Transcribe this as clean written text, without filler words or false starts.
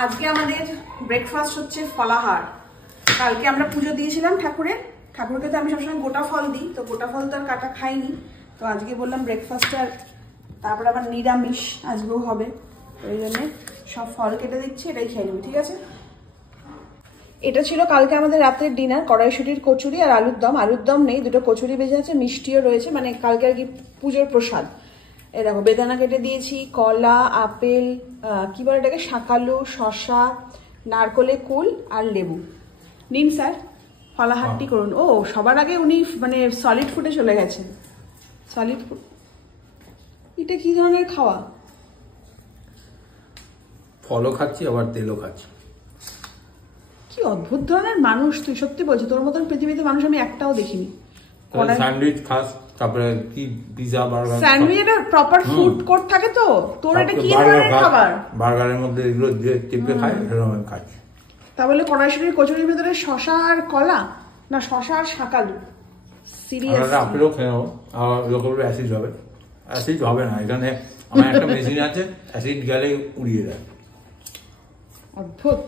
আজকে আমাদের ব্রেকফাস্ট হচ্ছে ফলাহার। কালকে আমরা পুজো দিয়েছিলাম ঠাকুরকে তো আমি সবসময় গোটা ফল দিই, তো গোটা ফল তো আর কাটা খাইনি, তো আজকে বললাম ব্রেকফাস্ট আর তারপর আবার নিরামিষ আজকেও হবে, ওই জন্য সব ফল কেটে দিচ্ছি, এটাই খেয়ে নিবি, ঠিক আছে? এটা ছিল কালকে আমাদের রাতের ডিনার, কড়াইশুটির কচুরি আর আলুর দম নেই, দুটো কচুরি ভেজে আছে, মিষ্টিও রয়েছে, মানে কালকে আর কি পুজোর প্রসাদ। এই দেখো বেদানা কেটে দিয়েছি, কলা, আপেল, কি বলে এটাকে, শাকালু, শসা, নারকোলে কুল আর লেবু। নিন স্যার, ফলাহারটি করুন। ও সবার আগে উনি মানে সলিড ফুডে চলে গেছেন। সলিড ফুড এটা কি ধরনের খাওয়া? ফলও খাচ্ছি আবার তেলও খাচ্ছি। কি অদ্ভুত ধরনের মানুষ তুই, সত্যি বলছি, তোর মতন পৃথিবীতে মানুষ আমি একটাও দেখিনি। স্যান্ডউইচ খাস, তারপরে কি পিজা, বার্গার। স্যান্ডউইচ এটা প্রপার ফুড কোর্ট থাকে তো, তোর এটা কি ধরনের খাবার? বার্গারের মধ্যে এগুলো দিয়ে টিপে খাই, এরকম আমি খাচ্ছি। তাহলে কড়াইশুটির কচুরির ভিতরে শসা আর কলা, না শসা আর শাকালু? সিরিয়াস? আপেলও খেয়ে নেবো, আর লোকের অ্যাসিড হবে। অ্যাসিড হবে না, এখানে আমার একটা মেশিন আছে, অ্যাসিড গেলে উড়িয়ে দেয়। অদ্ভুত।